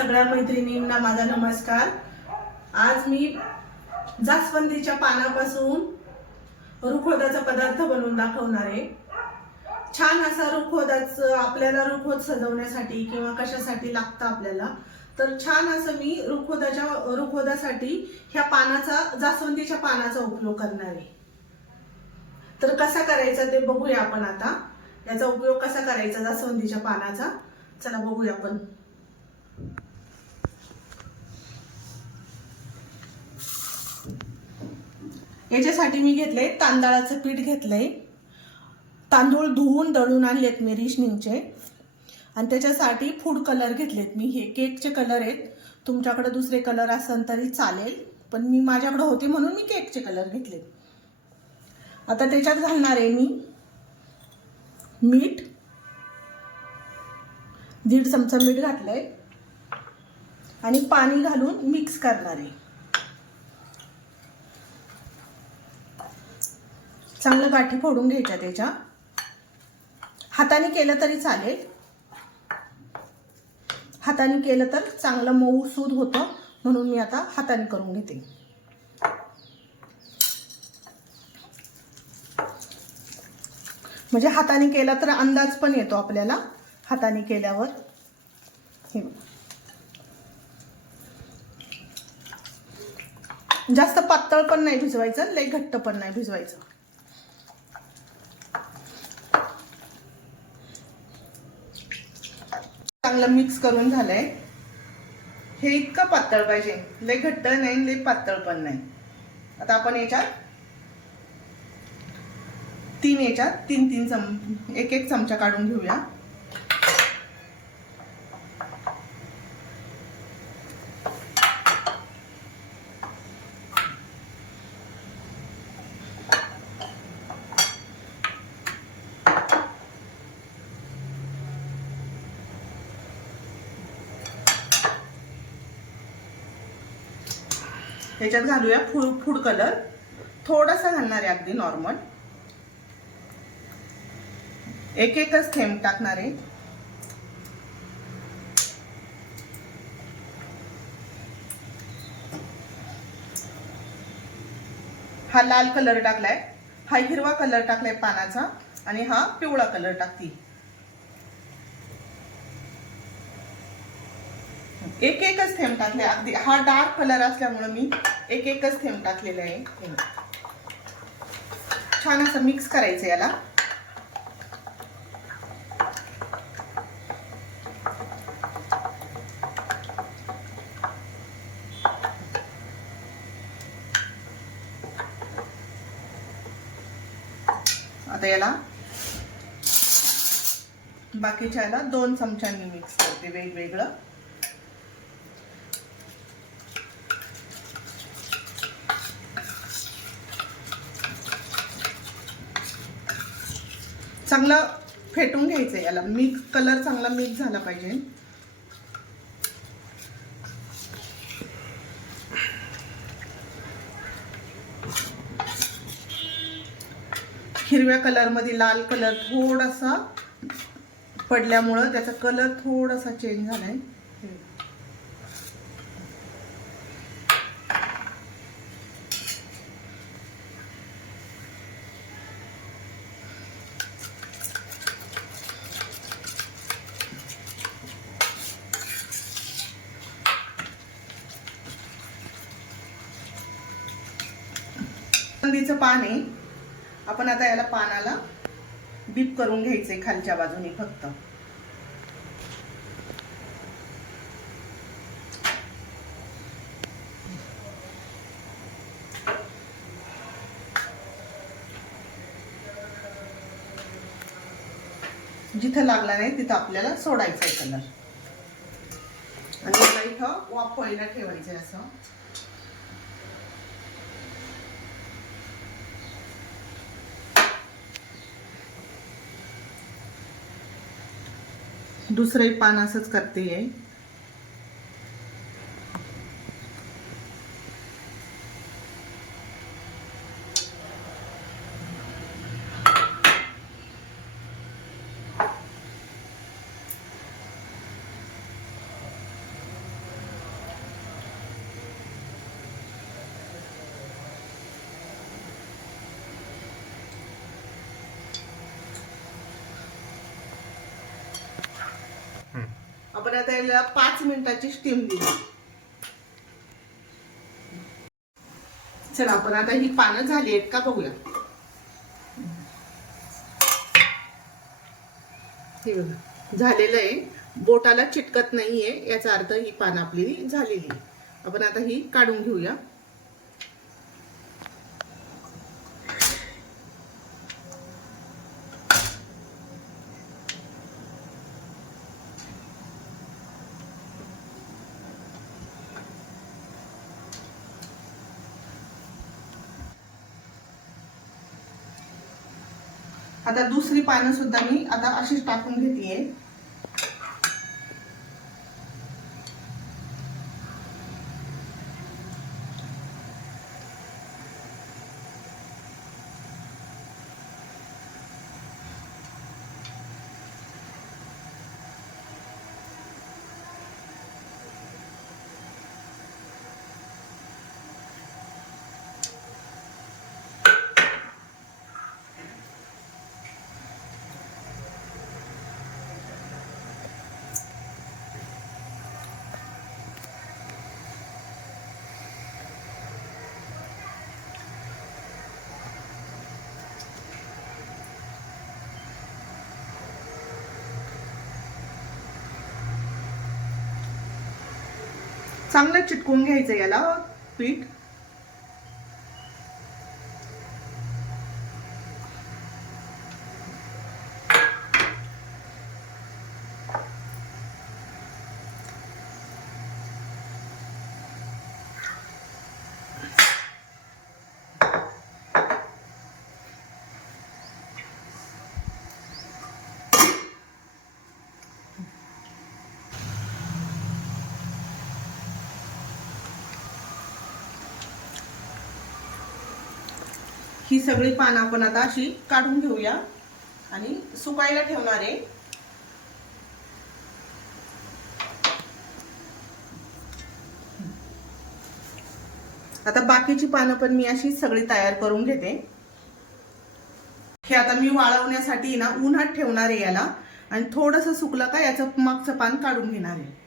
सगळ्या मैत्रिणींना माझा नमस्कार। आज मी जास्वंदीच्या पानापासून रुखवताचा पदार्थ बनवून दाखवणार आहे। छान असा आपल्याला रुखवत सजवण्यासाठी किंवा कशासाठी लागतं आपल्याला, तर छान असं मी रुखवतासाठी ह्या जास्वंदीच्या पानाचा उपयोग करणार आहे। तर कसा करायचा ते बघूया आपण आता। याचा उपयोग कसा करायचा जास्वंदीच्या पानाचा, चला बघूया आपण। याच्यासाठी मी घेतले तांदळाचं पीठ घेतलंय। तांदूळ धुवून दळून आणलेत मी रिशनिंगचे, आणि त्याच्यासाठी फूड कलर घेतलेत मी। हे केकचे कलर आहेत, तुमच्याकडे दुसरे कलर असेल तरी चालेल, पण मी माझ्याकडे होते म्हणून मी केकचे कलर घेतलेत। आता त्याच्यात घालणार आहे मी मीठ, 1.5 चमचा मीठ घातलंय, आणि पाणी घालून मिक्स करणार आहे। चांगलं गाठी फोडून घ्यायच्या त्याच्या। हाताने केलं तरी चालेल, हाताने केलं तर चांगलं मऊ सूद होतं, म्हणून मी आता हाताने करून घेते। म्हणजे हाताने केला तर अंदाज पण येतो आपल्याला हाताने केल्यावर। हे जास्त पातळ पण नाही भिजवायचं, लय घट्ट पण नाही भिजवायचं। चांगलं मिक्स करून झालंय। हे इतकं पातळ पाहिजे, लय घट्ट नाही लय पातळ पण नाही। आता आपण याच्यात एक एक चमचा काढून घेऊया। याच्यात घालूया फूड कलर, थोडासा घालणार आहे, अगदी नॉर्मल। एकच थेंब टाकणार आहे। हा लाल कलर टाकलाय, हा हिरवा कलर टाकलाय पानाचा, आणि हा पिवळा कलर टाकती। एकच थेंब टाकले, अगदी हा डार्क कलर असल्यामुळे मी एकच थेंब टाकलेला आहे। छान असं मिक्स करायचं याला। आता याला बाकीच्या याला 2 चमच्यांनी मिक्स करते वेगवेगळं। चांगलं फेटून घ्यायचं याला, कलर चांगला मिक्स झाला पाहिजे। हिरव्या कलर मध्ये लाल कलर थोडासा पडल्यामुळे त्याचा कलर थोडासा चेंज झालाय। जास्वंदीचं पान आहे, आपण आता याला पानाला डीप करून घ्यायचंय खालच्या बाजूने फक्त। जिथं लागला नाही तिथं आपल्याला सोडायचा आहे कलर, आणि याला इथं वाफवायला ठेवायचं असं। दुसरे पान असंच करते आहे। आपल्याला त्याला 5 मिनिटाची स्टीम दिली. चला आपण आता ही पानं झाली आहेत का बघूया. हे बघा झालेलं आहे, बोटाला चिटकत नाहीये, याचा अर्थ ही पानं आपली झालेली. आपण आता ही काढून घेऊया. आता दुसरी पानं सुद्धा मी आता अशीच टाकून घेतेय. चांगलं चिटकून घ्यायचं याला पीठ. ही सगळी पानं आपण आता अशी काढून घेऊया आणि सुकायला ठेवणार आहे. आता बाकीची पानं पण मी अशी सगळी तयार करून घेते. हे आता मी वाळवण्यासाठी ना उन्हात ठेवणार आहे याला, आणि थोडंसं सुकलं का याचं मागचं पान काढून घेणार आहे.